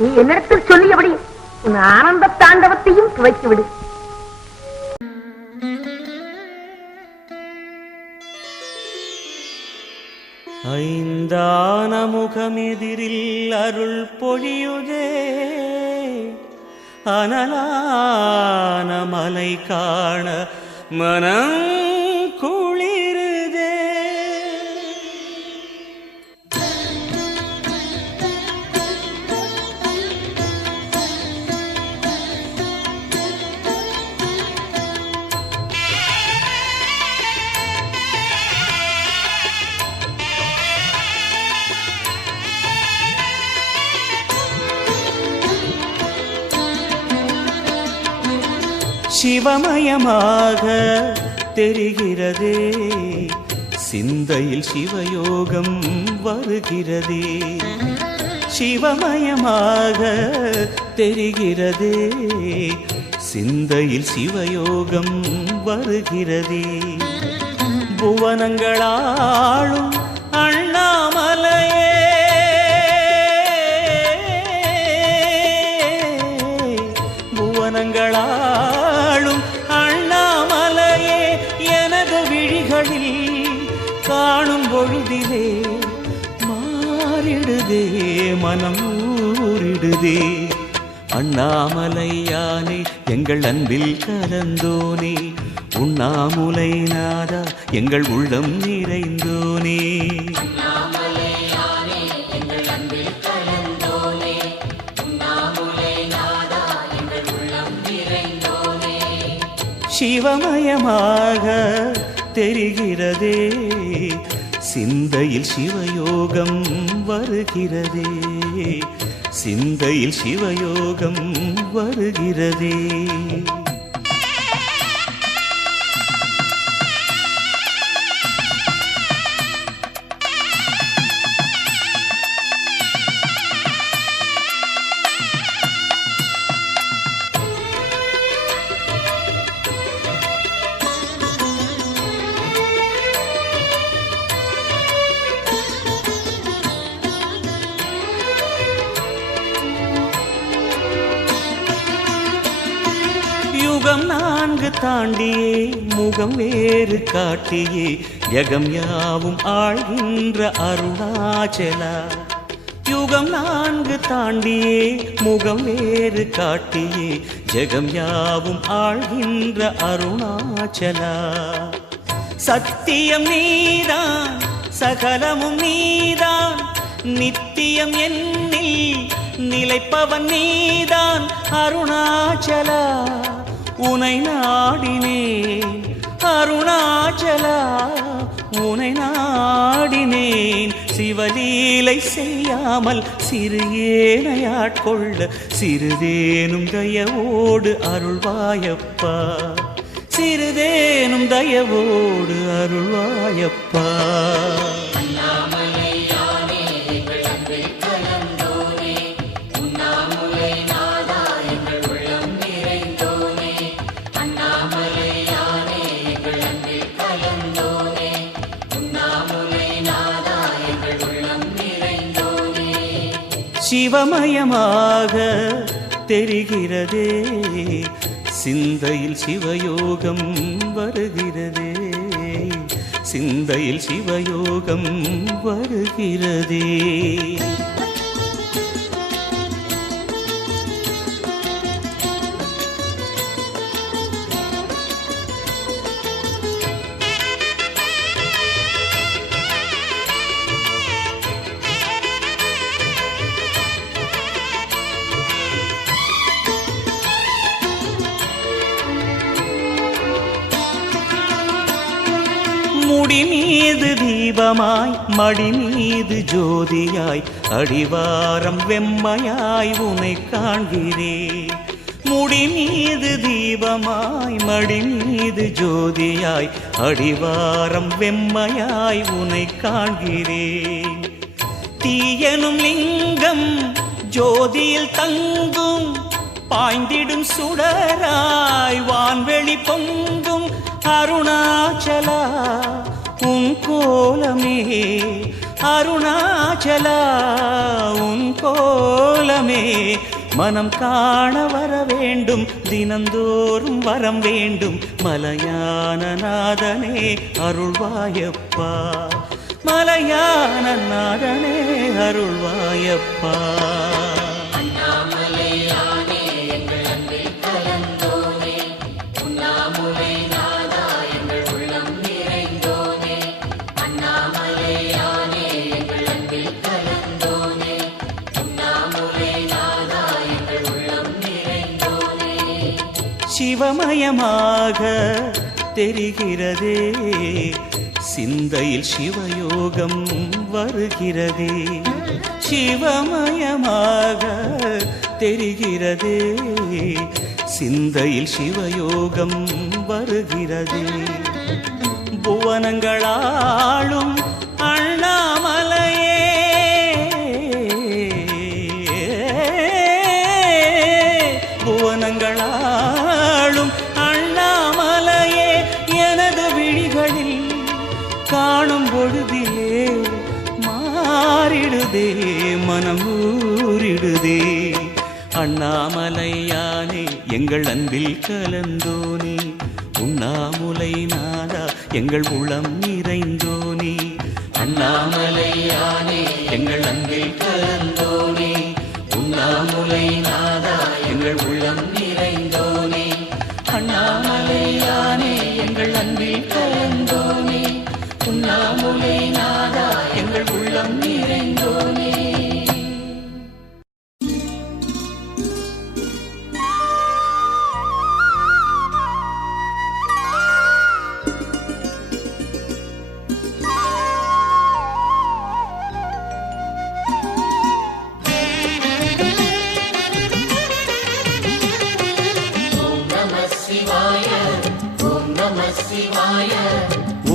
நீ என்னிடத்தில் சொல்லியபடி உன் ஆனந்த தாண்டவத்தையும் துவைத்து விடு. ஐந்தான முகமெதிரில் அருள் பொழியுதே, அனலான மலை காண மனம் குளிருதே. சிவமயமாக தெரிகிறதே, சிந்தையில் சிவயோகம் வருகிறதே. சிவமயமாக தெரிகிறதே, சிந்தையில் சிவயோகம் வருகிறதே. புவனங்களாளும் அண்ணாமலையே, புவனங்களாளும் அண்ணாமலையே, எனது விழிகளில் காணும் பொழுதிலே மாறிடுதே, மனம் ஊறிடுதே. அண்ணாமலையானே எங்கள் அன்பில் கலந்தோனே, உண்ணாமுலை நாதா எங்கள் உள்ளம் நிறைந்தோனே. சிவமயமாக தெரிகிறதே, சிந்தையில் சிவயோகம் வருகிறதே, சிந்தையில் சிவயோகம் வருகிறதே. யுகம் 4 தாண்டியே முகம் வேறு காட்டியே, ஜகம் யாவும் ஆழ்கின்ற அருணாச்சலா. யுகம் 4 தாண்டியே முகம் வேறு காட்டியே, ஜகம் யாவும் ஆழ்கின்ற அருணாச்சலா. சத்தியம் நீதான், சகலமும் நீதான், நித்தியம் என்னில் நிலைப்பவன் நீதான் அருணாச்சலா. உனை நாடினேன் அருணாச்சலா, உனை நாடினேன். சிவலீலை செய்யாமல் சிறு ஏனையாட்கொள்ள சிறிதேனும் தயவோடு அருள்வாயப்பா, சிறிதேனும் தயவோடு அருள்வாயப்பா. சிவமயமாக தெரிகிறதே, சிந்தையில் சிவயோகம் வருகிறதே, சிந்தையில் சிவயோகம் வருகிறதே. முடி மீது தீபமாய் மடி மீது ஜோதியாய், அடிவாரம் வெம்மையாய் உனை காண்கிறேன். முடி மீது தீபமாய் மடி மீது ஜோதியாய், அடிவாரம் வெம்மையாய் உனை காண்கிறேன். தீயனும் லிங்கம் ஜோதியில் தங்கும், பாய்ந்திடும் சுடராய் வான்வெளி பொங்கும் அருணாச்சலா. உன் கோலமே அருணாச்சலா உன் கோலமே மனம் காண வர வேண்டும், தினந்தோறும் வரம் வேண்டும். மலையான நாதனே அருள்வாயப்பா, மலையான நாதனே அருள்வாயப்பா. சிவமயமாக தெரிகிறதே, சிந்தையில் சிவயோகம் வருகிறதே. சிவமயமாக தெரிகிறதே, சிந்தையில் சிவயோகம் வருகிறதே. புவனங்களாளும் அண்ணாமலையே, புவனங்களாளும் அண்ணாமலையே, எனது விழிகளில் காணும் பொழுதிலே மாறிடுதே, மனம் ஊறிடுதே. அண்ணாமலையானே எங்கள் அன்பில் கலந்தோனே, உண்ணாமுலை நாதா எங்கள் உளம் நிறைந்தோனே. அண்ணாமலையானே எங்கள் அன்பில் கலந்தோனே, உண்ணாமுலை நாதா எங்கள் உள்ளம் நிறைந்தோனே. அண்ணாமலையானே எங்கள் அன்பில் கலந்தோனே, உண்ணாமுலை நாதா எங்கள் உள்ளம் நிறைந்தோனே.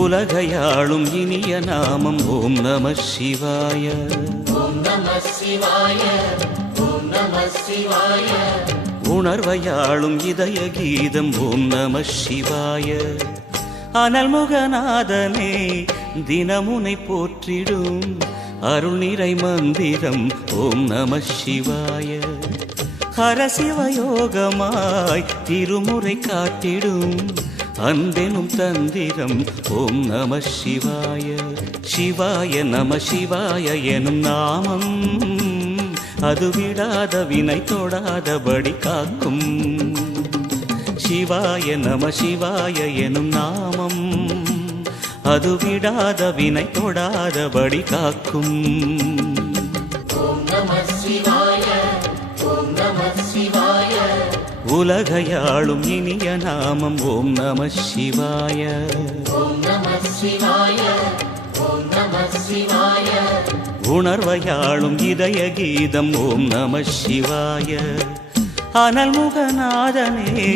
உலகையாளும் இனிய நாமம் ஓம் நம சிவாய. ஓம் நம சிவாய, ஓம் நம சிவாய. உணர்வையாளும் இதய கீதம் ஓம் நம சிவாய. அனல்முகநாதனே தினமுனை போற்றிடும் அருள் நிறை மந்திரம் ஓம் நம சிவாய. ஹரசிவயோகமாய் திருமுறை காட்டிடும் அன்பெனும் தந்திரம் ஓம் நம சிவாய. சிவாய நம சிவாய எனும் நாமம் அது விடாத வினை தொடாதபடி காக்கும். சிவாய நம சிவாய எனும் நாமம் அது விடாத வினை தொடாதபடி காக்கும். ஓம் நம சிவாய, ஓம் நம சிவாய. உலகையாளும் இனிய நாமம் ஓம் நம சிவாய. ஓம் நம சிவாய, ஓம் நம சிவாய. உணர்வையாளும் இதய கீதம் ஓம் நம சிவாய. அனல்முகநாதனே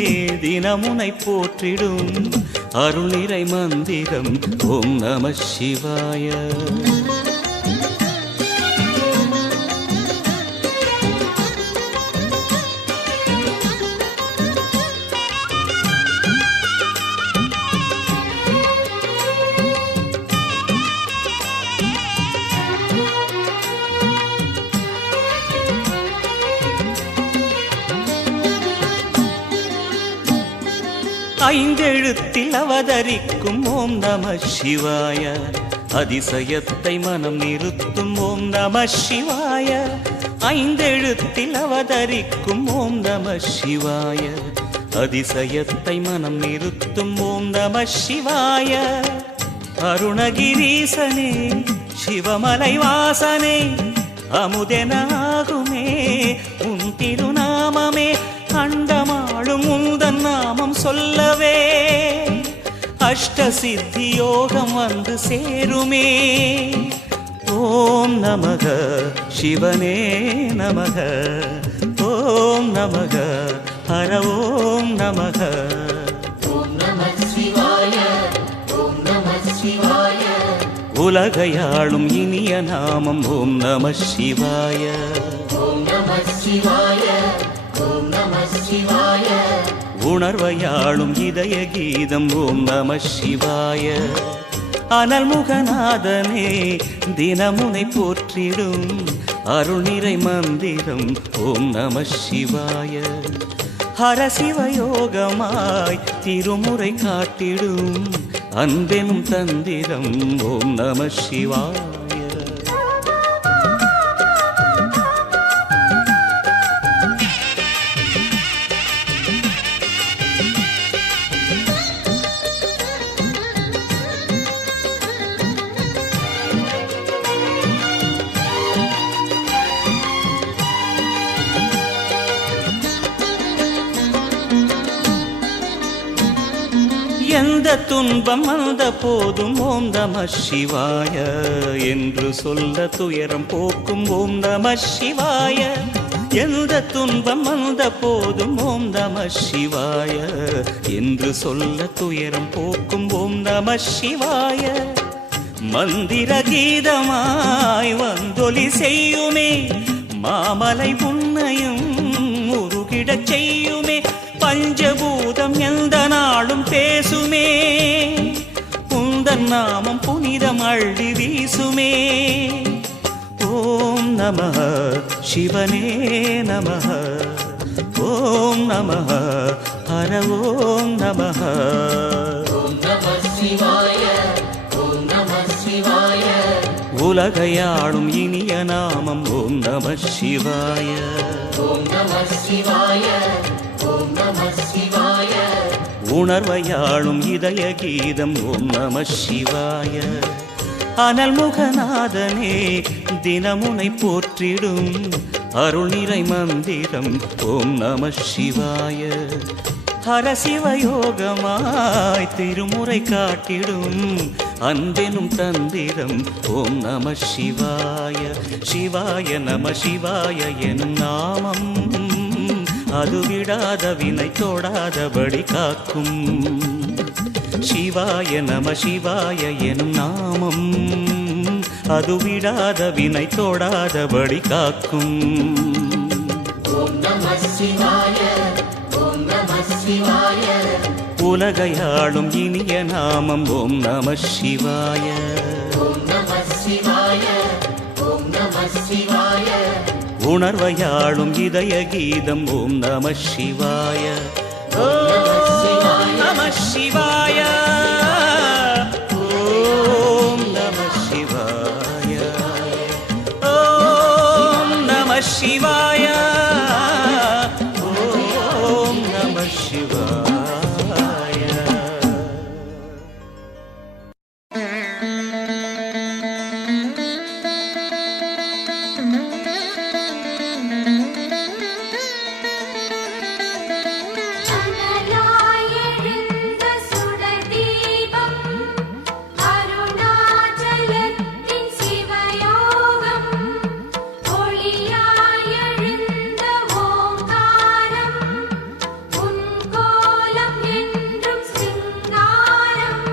தினமுனை போற்றிடும் அருள் நிறை மந்திரம் ஓம் நம சிவாய. ஐந்தெழுத்தில் அவதரிக்கும் ஓம் நம சிவாய. அதிசயத்தை மனம் நிறுத்தும் ஓம் நம சிவாய. ஐந்தெழுத்தில் அவதரிக்கும் ஓம் நம சிவாய. அதிசயத்தை மனம் நிறுத்தும் ஓம் நம சிவாய. அருணகிரீசனே சிவமலை வாசனே அமுதனாகுமே உன் திருநாமமே. அண்டமாளும் உந்தன் நாமம் சொல்லவே அஷ்ட சித்தி யோகம் வந்து சேருமே. ஓம் நமக சிவனே நமக, ஓம் நமக ஹர ஓம் நமக. ஓம் நம சிவாய, ஓம் நம சிவாய. உலகையாளும் இனிய நாமம் ஓம் நம சிவாய. ஓம் நம சிவாய, ஓம் நம சிவாய. உணர்வையாளும் இதய கீதம் ஓம் நம சிவாய. அனல்முகநாதனே தினமுனை போற்றிடும் அருள் நிறை மந்திரம் ஓம் நம சிவாய. ஹரசிவயோகமாய் திருமுறை காட்டிடும் அன்பெனும் தந்திரம் ஓம் நம சிவாய. எந்த துன்பம் வந்த போதும் ஓம் நம சிவாய என்று சொல்ல துயரம் போக்கும் ஓம் நம சிவாய. எந்த துன்பம் வந்த போதும் ஓம் நம சிவாய என்று சொல்ல துயரம் போக்கும் ஓம் நம சிவாய. மந்திர கீதமாய் வந்தொலி செய்யுமே மாமலை உன்னையும் முருகிடச் செய்யுமே. பஞ்சபூதம் எந்த நாளும் பேசுமே உந்தன் நாமம் புனிதம் அள்ளி வீசுமே. ஓம் நமः சிவனே நமः ஓம் நமः ஹர ஓம் நமः. ஓம் நம சிவாய ஓம் நம சிவாய. உலகையாளும் இனிய நாமம் ஓம் நம சிவாய. ஓம் நம சிவாய ஓம் நம சிவாய. உணர்வையாளும் இதய கீதம் ஓம் நம சிவாய. அனல்முகநாதனே தினமுனை போற்றிடும் அருள் நிறை மந்திரம் ஓம் நம சிவாய. ஹரசிவயோகமாய் திருமுறை காட்டிடும் அன்பெனும் தந்திரம் ஓம் நம சிவாய. சிவாய நம சிவாய எனும் நாமம் அது விடாத வினை தொடாதபடி காக்கும். சிவாய நம சிவாய எனும் நாமம் அது விடாத வினை தொடாதபடி காக்கும். ஓம் நம சிவாய ஓம் நம சிவாய. உலகையாளும் இனிய நாமம் ஓம் நம சிவாய. ஓம் நம சிவாய ஓம் நம சிவாய. உணர்வையாளும் இதய கீதம் ஓம் நம சிவாய. ஓம் நம சிவாய ஓம் நம சிவாய ஓம் நம சிவாய ஓம் நம சிவாய. அனலாயெழுந்த சுடதீபம் அருணாச்சலத்தின் சிவயோகம். ஒளியாயெழுந்த ஓங்காரம் உன் கோலம் என்றும் சிங்காரம்.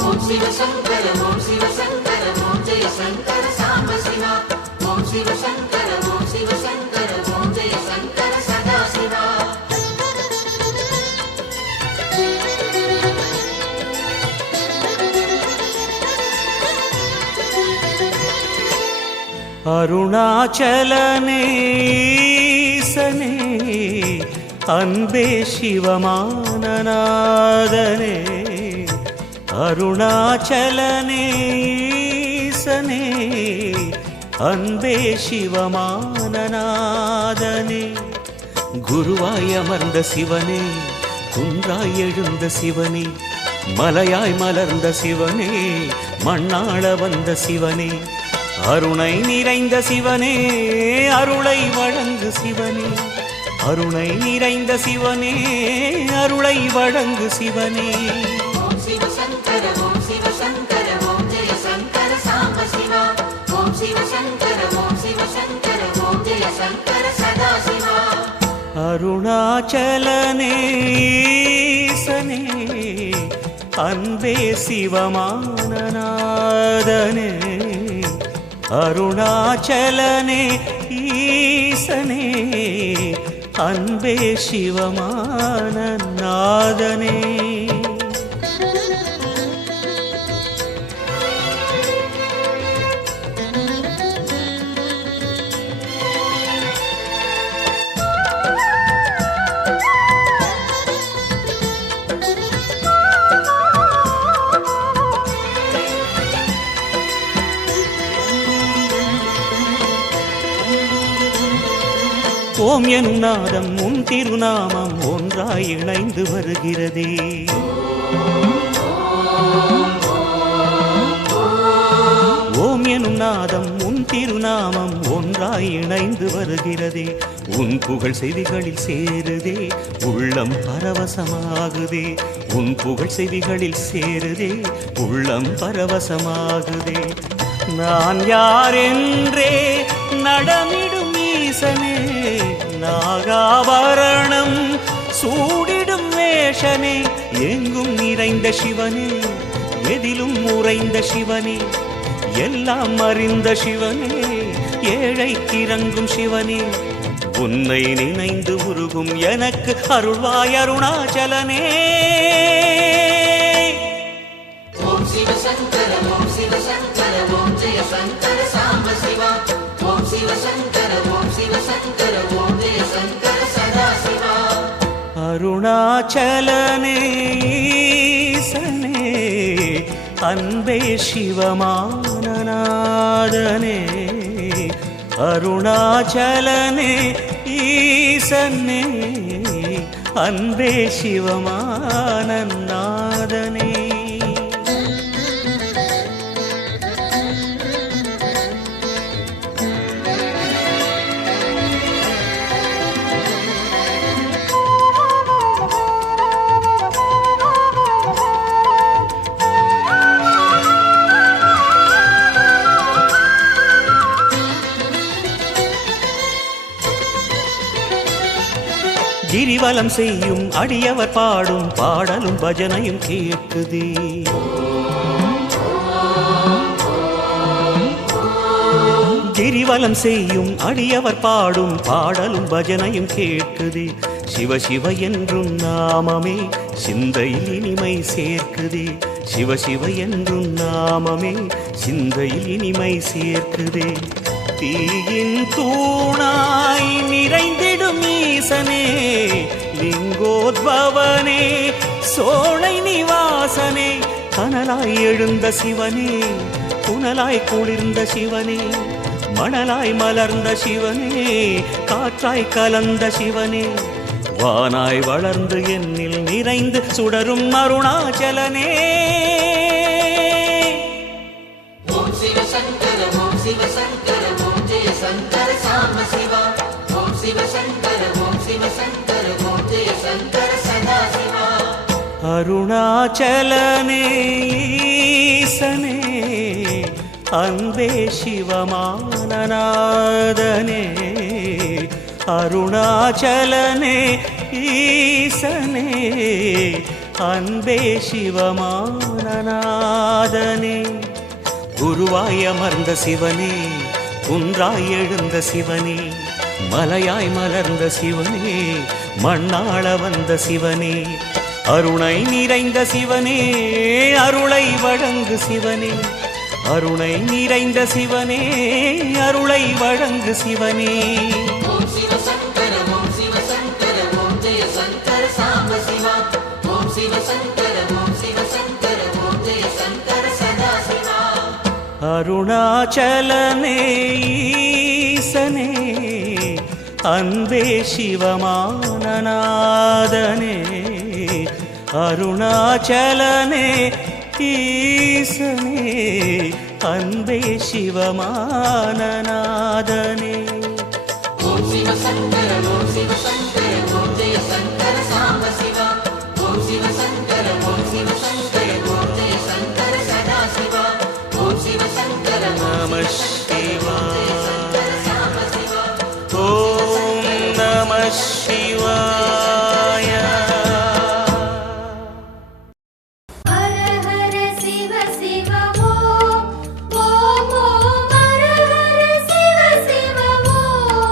ஓம் சிவசங்கர ஓம் சிவசங்கர ஓம் ஜெய சங்கர சாம்ப சிவா. ஓம் சிவசங்கர ஓம் சிவசங்கர ஓம் ஜெய சங்கர சதா சிவா. அருணாச்சலனே ஈசனே அன்பே சிவமானநாதனே. அருணாச்சலனே ஈசனே அன்பே சிவமானநாதனே. குருவாய் அமர்ந்த சிவனே குன்றாய் எழுந்த சிவனே மலையாய் மலர்ந்த சிவனே மண்ணாள வந்த சிவனே. அருணை நிறைந்த சிவனே அருளை வழங்கு சிவனே. அருணை நிறைந்த சிவனே அருளை வழங்கு சிவனே. ஓம் சிவசங்கர ஓம் சிவசங்கர ஓம் ஜெய சங்கர சாம்ப சிவா. ஓம் சிவசங்கர ஓம் சிவசங்கர ஓம் ஜெய சங்கர சதா சிவா. அருணாச்சலனே ஈசனே அன்பே சிவமானநாதனே. அருணாச்சலனே ஈசனே அன்பே சிவமான நாதனே. ஓம் எனும் நாதம் உன் திருநாமம் ஒன்றாய் இணைந்து வருகிறதே. ஓம் எனும் நாதம் உன் திருநாமம் ஒன்றாய் இணைந்து வருகிறதே. உன் புகழ் செவிகளில் சேருதே, உள்ளம் பரவசமாகுதே. உன் புகழ் செவிகளில் சேருதே, உள்ளம் பரவசமாகுதே. நான் யாரென்றே நடமிடும் ஈசனே, நாகாபரணம் சூடிடும் வேஷனே, எங்கும் நிறைந்த சிவனே, எதிலும் உறைந்த சிவனே, எல்லாம் அறிந்த சிவனே, ஏழைக்கு இறங்கும் சிவனே, உன்னை நினைந்து உருகும் எனக்கு அருள்வாய் அருணாச்சலனே. ஓம் சிவசங்கர ஓம் சிவசங்கர ஓம் ஜெய சங்கர சாம்ப சிவா. ஓம் சிவசங்கர ஓம் சிவசங்கர ஓம் ஜெய சங்கர சதாசிவா. அருணாச்சலனே ஈசனே அன்பே சிவமான நாதனே. அருணாச்சலனே ஈசனே அன்பே சிவமான நாதனே. கிரிவலம் செய்யும் அடியவர் பாடும் பாடலும் பஜனையும் கேட்குதே. கிரிவலம் செய்யும் அடியவர் பாடும் பாடலும் பஜனையும் கேட்குதே. சிவ சிவ என்றும் நாமமே சிந்தையில் இனிமை சேர்க்குதே. சிவ சிவ என்றும் நாமமே சிந்தையில் இனிமை சேர்க்குதே. தீயின் தூணாய் நிறைந்திடும் ஈசனே, லிங்கோத்பவனே சோலை நிவாசனே, கனலாய் எழுந்த சிவனே, புனலாய் குளிர்ந்த சிவனே, மணலாய் மலர்ந்த சிவனே, காற்றாய் கலந்த சிவனே, வானாய் வளர்ந்து என்னில் நிறைந்து சுடரும் அருணாச்சலனே. ஓம் சிவசங்கர ஓம் சிவசங்கர ஓம் ஜெய சங்கர சாம்ப சிவா. ஓம் சிவசங்கர ஓம் சிவசங்கர ஓம் ஜெய சங்கர சதாசிவா. அருணாச்சலனே ஈசனே அன்பே சிவமான நாதனே. அருணாச்சலனே ஈசனே அன்பே சிவமான நாதனே. குருவாய் அமர்ந்த சிவனே, குன்றாய் எழுந்த சிவனே, மலையாய் மலர்ந்த சிவனே, மண்ணாள வந்த சிவனே, அருணை நிறைந்த சிவனே, அருளை வழங்கு சிவனே, அருணை நிறைந்த சிவனே, அருளை வழங்கு சிவனே. ஓம் சிவசங்கர ஓம் சிவசங்கர ஓம் ஜெய சங்கர சாம்ப சிவா. ஓம் சிவசங்கர ஓம் சிவசங்கர ஓம் ஜெய சங்கர சதாசிவா. அருணாச்சலனே ஈசனே அன்பே சிவமான நாதனே. அருணாச்சலனே ஈசனே அன்பே சிவமான நாதனே. ஓம் சிவசங்கர ஓம் சிவசங்கர ஓம் ஜெய சங்கர சாம்ப சிவா. ஓம் சிவசங்கர ஓம் சிவசங்கர ஓம் ஜெய சங்கர சதாசிவா. ஓம் சிவசங்கர நம சிவாய. சங்கர சாம்ப சிவா. ஓம் நம சிவாய. ஹர ஹர சிவ சிவ ஓம் ஓம் ஓம் ஹர ஹர சிவ சிவ ஓம்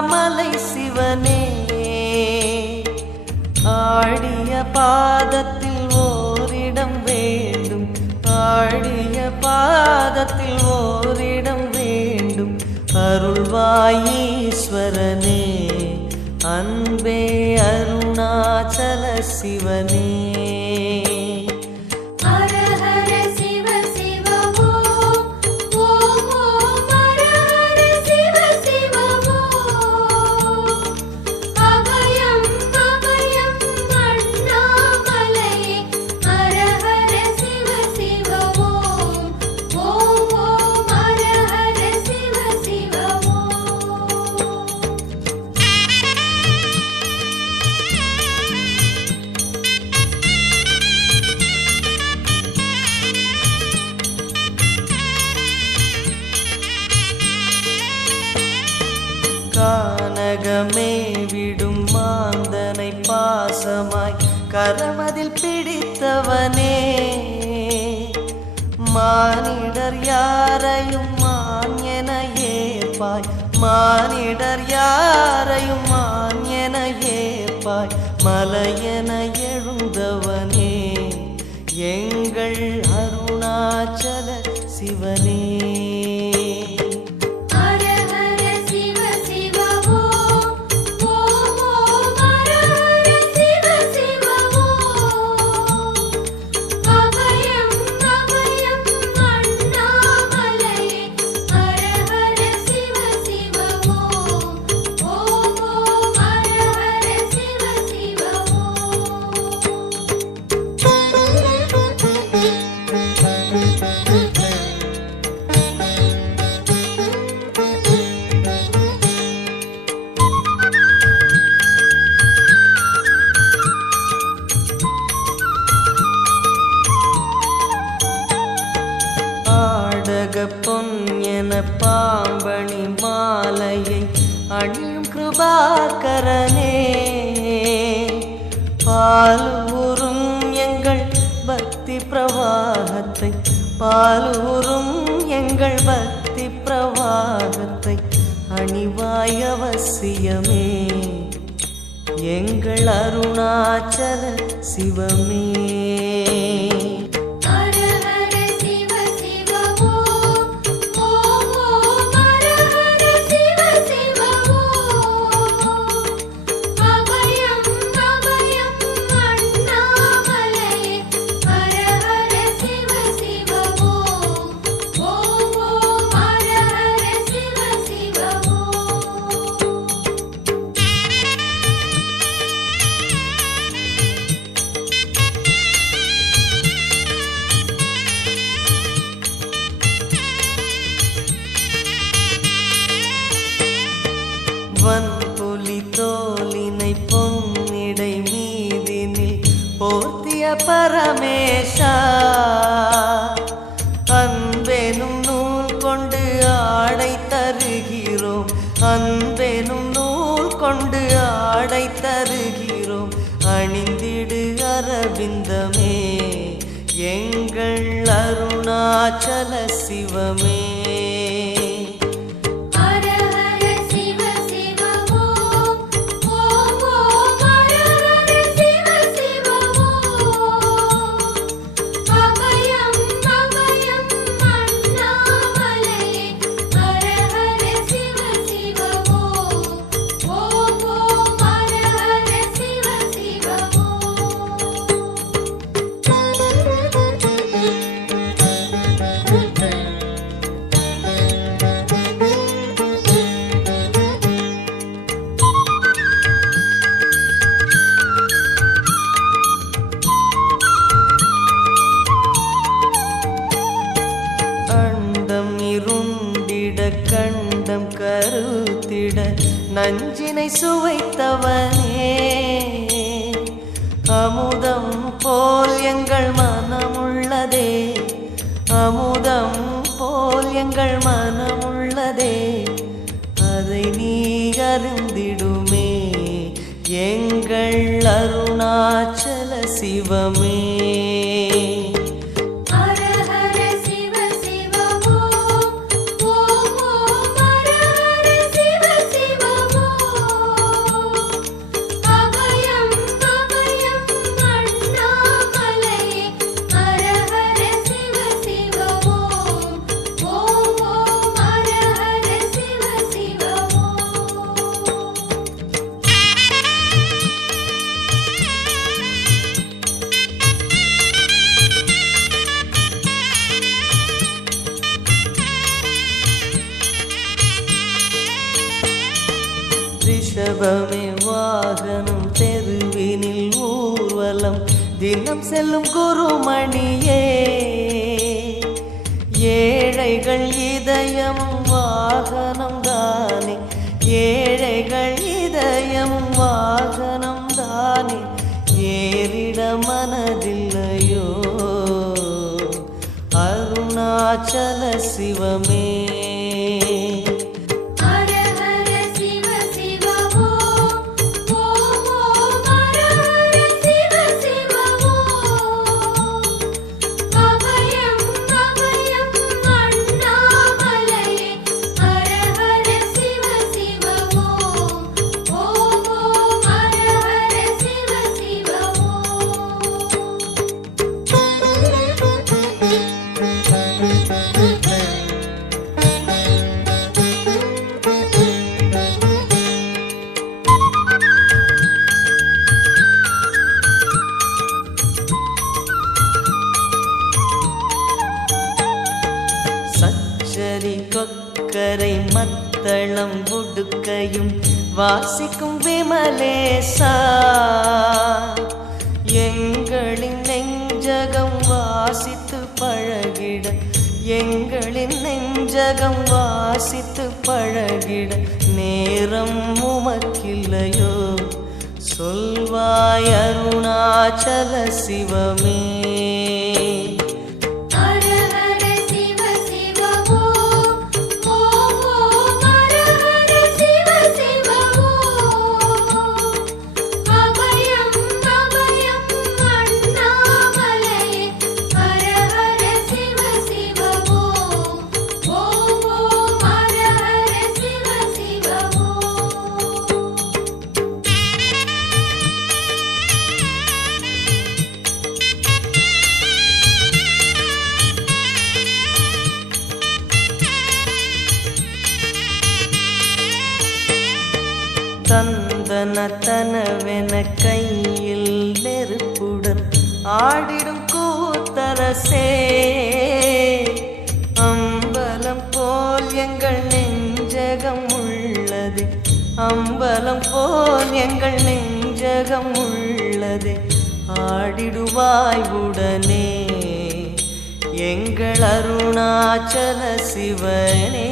அண்ணாமலை சிவனே ஆடிய பாதத்தில் ஓரிடம் வேண்டும், ஆடிய பாதத்தில் ஓரிடம் வேண்டும். அருள்வாயீஸ்வரனே அன்பே அருணாச்சல சிவனே. ஹர ஹர சிவ சிவ ஓம் ஓம் ஓம் ஹர ஹர சிவ சிவ ஓம். அபயம் அபயம் அண்ணாமலையே ஹர ஹர சிவ சிவ ஓம் ஓம் ஓம் ஹர ஹர சிவ சிவ ஓம். கானகமே விடும் மாந்தனை பாசமாய் கரமதில் பிடித்தவனே மானிடர் யாரையும் மான் என ஏற்பாய், மானிடர் யாரையும் மான் என ஏற்பாய். மலையென எழுந்தவனே எங்கள் அருணாச்சல சிவனே. ஹர ஹர சிவ சிவ ஓம் ஓம் ஓம் ஹர ஹர சிவ சிவ ஓம். அபயம் அபயம் அண்ணாமலையே ஹர ஹர சிவ சிவ ஓம் ஓம் ஓம் ஹர ஹர சிவ சிவ ஆடக பொன் என பாம்பணி மாலையை அணியும் கிருபாகரனே பாலூரும் எங்கள் பக்தி பிரவாகத்தை, பாலூரும் எங்கள் பக்தி பிரவாகத்தை அணிவாய் அவசியமே எங்கள் அருணாச்சல சிவமே. ஹர ஹர சிவ சிவ ஓம் ஓம் ஓம் ஹர ஹர சிவ சிவ ஓம். அபயம் அபயம் அண்ணாமலையே ஹர ஹர சிவ சிவ ஓம் ஓம் ஓம் ஹர ஹர சிவ சிவ ஓம். வன்புலி தோலினை பொன்னிடை மீதினில் போர்த்திய பரமேஷா அன்பெனும் நூல் கொண்டு ஆடை தருகிறோம், அன்பெனும் நூல் கொண்டு ஆடை தருகிறோம். அணிந்திடு அரவிந்தமே எங்கள் அருணாச்சல சிவமே. ஹர ஹர சிவ சிவ ஓம் ஓம் ஓம் ஹர ஹர சிவ சிவ ஓம். அபயம் அபயம் அண்ணாமலையே ஹர ஹர சிவ சிவ ஓம் ஓம் ஓம் ஹர ஹர சிவ சிவ அண்டம் இருண்டிட கண்டம் கருத்திட நஞ்சினை சுவைத்தவனே அமுதம் போல் எங்கள் மனமுள்ளதே, அமுதம் போல் எங்கள் மனமுள்ளதே. அதை நீ அறிந்திடுமே எங்கள் அருணாச்சல சிவமே. ஹர ஹர சிவ சிவ ஓம் ஓம் ஓம் ஹர ஹர சிவ சிவ ஓம். ரிஷபமே வாகனம் தெருவினில் ஊர்வலம் தினம் செல்லும் குருமணியே ஏழைகள் இதயமும் வாகனம் தானே ஏழைகள் இதயமும் வாகனம் தானே ஏறிட மனதில்லையோ அருணாச்சல சிவமே ஹர ஹர சிவ சிவ ஓம் ஓம் ஓம் ஹர ஹர சிவ சிவ ஓம் அபயம் அபயம் அண்ணாமலையே ஹர ஹர சிவ சிவ ஓம் ஓம் ஓம் ஹர ஹர சிவ சிவ சச்சரி கொக்கரை மத்தளம் உடுக்கையும் வாசிக்கும் விமலேசா எங்களின் நெஞ்சகம் வாசித்து பழகிட எங்களின் நெஞ்சகம் வாசித்து பழகிட நேரம் உமக்கில்லையோ சொல்வாய் அருணாச்சல சிவமே ஹர ஹர சிவ சிவ ஓம் ஓம் ஓம் ஹர ஹர சிவ சிவ ஓம் அபயம் அபயம் அண்ணாமலையே ஹர ஹர சிவ சிவ ஓம் ஓம் ஓம் ஹர ஹர சிவ சிவ ஓம் தந்தன தனவென கையில் நெருப்புடன் ஆடிடும் கூத்தரசே அம்பலம் போல் எங்கள் நெஞ்சகம் உள்ளது அம்பலம் போல் எங்கள் நெஞ்சகம் உள்ளது ஆடிடுவாய் உடனே எங்கள் அருணாச்சல சிவனே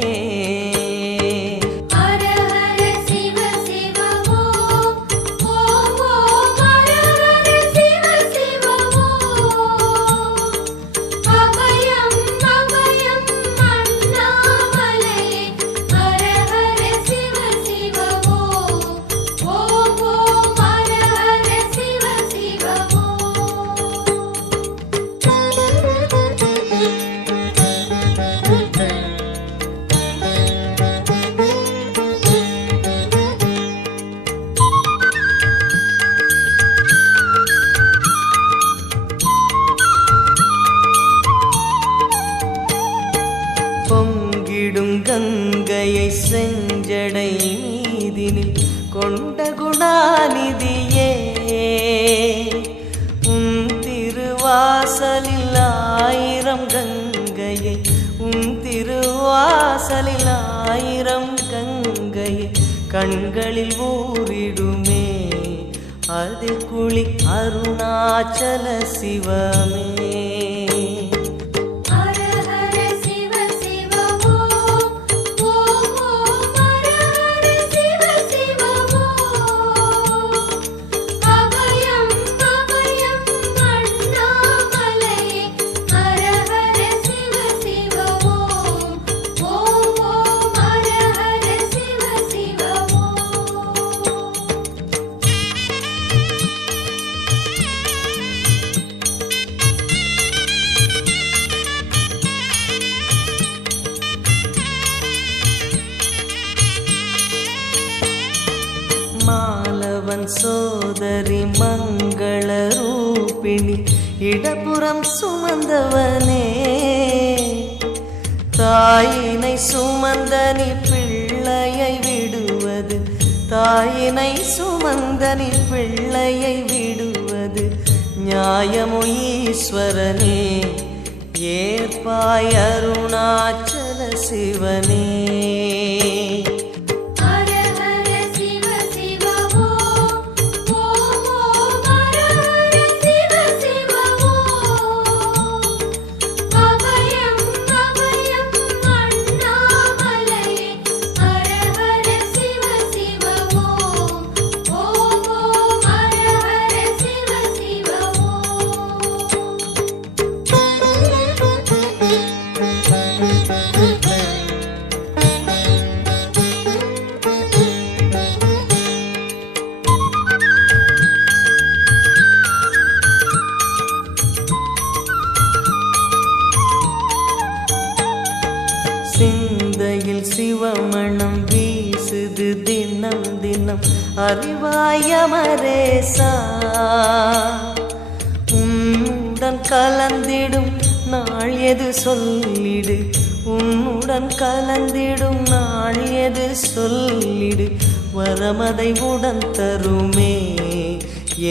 ஹர ஹர சிவ சிவ ஓம் ஓம் ஓம் ஹர ஹர சிவ சிவ ஓம் அபயம் அபயம் அண்ணாமலையே ஹர ஹர சிவ சிவ ஓம் ஓம் ஓம் ஹர ஹர சிவ சிவ பொங்கிடும் கங்கையை செஞ்சடை மீதினில் கொண்ட குணாநிதியே உன் திருவாசலில் ஆயிரம் கங்கையை உன் திருவாசலில் ஆயிரம் கங்கையை கண்களில் ஊறிடுமே அதில் குளி அருணாச்சல சிவமே ஹர ஹர சிவ சிவ ஓம் ஓம் ஓம் ஹர ஹர சிவ சிவ ஓம் அபயம் அபயம் அண்ணாமலையே ஹர ஹர சிவ சிவ ஓம் ஓம் ஓம் ஹர ஹர சிவ சிவ ஓம் மாலவன் சோதரி மங்கள ரூபிணி இடப்புறம் சுமந்தவனே தாயினை சுமந்தனி பிள்ளையை விடுவது தாயினை சுமந்தனி பிள்ளையை விடுவது நியாயமோ ஈஸ்வரனே ஏற்பாய் அருணாச்சல சிவனே ஹர ஹர சிவ தினம் அறிவாயமரேசா உன்னுடன் கலந்திடும் நாள் எது சொல்லிடு உன்னுடன் கலந்திடும் நாள் எது சொல்லிடு வரமதை உடன் தருமே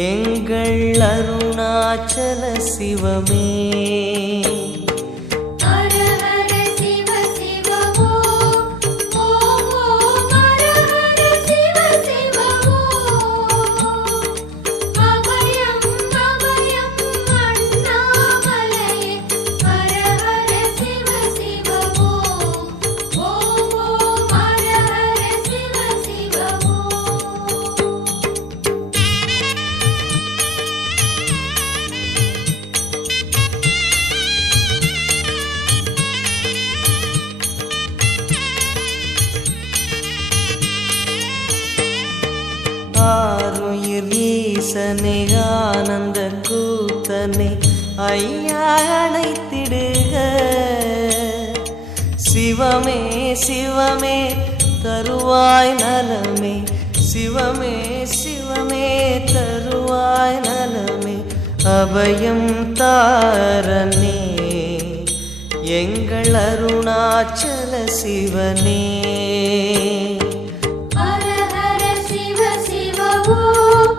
எங்கள் அருணாச்சல சிவமே ஹர ஹர சிவ சிவ ஓம் ஓம் ஓம் ஹர ஹர சிவ சிவ ஓம் அபயம் அபயம் அண்ணாமலையே ஹர ஹர சிவ சிவ ஓம் ஓம் ஓம் ஹர ஹர சிவ சிவ ஓம் ஆருயிர் ஈசனே ஆனந்த கூத்தனே ஐயா அணைத்திடுக சிவமே சிவமே தருவாய் நலமே சிவமே சிவமே தருவாய் நலமே அபயம் தாரனே எங்கள் அருணாச்சல சிவனே ஹர ஹர சிவ சிவ ஓம்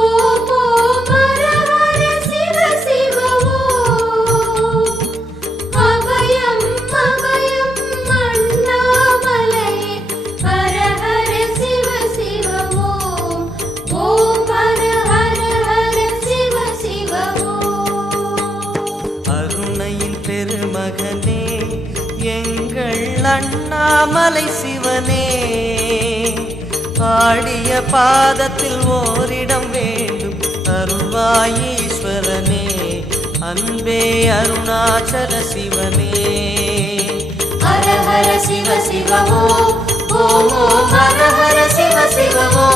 ஓம் ஓம் ஹர ஹர சிவ சிவ ஓம் அபயம் அபயம் அண்ணாமலையே ஹர ஹர சிவ சிவ ஓம் ஓம் ஹர ஹர ஹர சிவ சிவ ஓம் அருணையின் பெருமகனே எங்கள் அண்ணாமலை சிவனே ஆடிய பாதத்தில் ஓரிடம் வேண்டும் அருள்வாய் ஈஸ்வரனே அன்பே அருணாச்சல சிவனே ஹர ஹர சிவ சிவ ஓம் ஓம் ஓம் ஹர ஹர சிவ சிவ ஓம்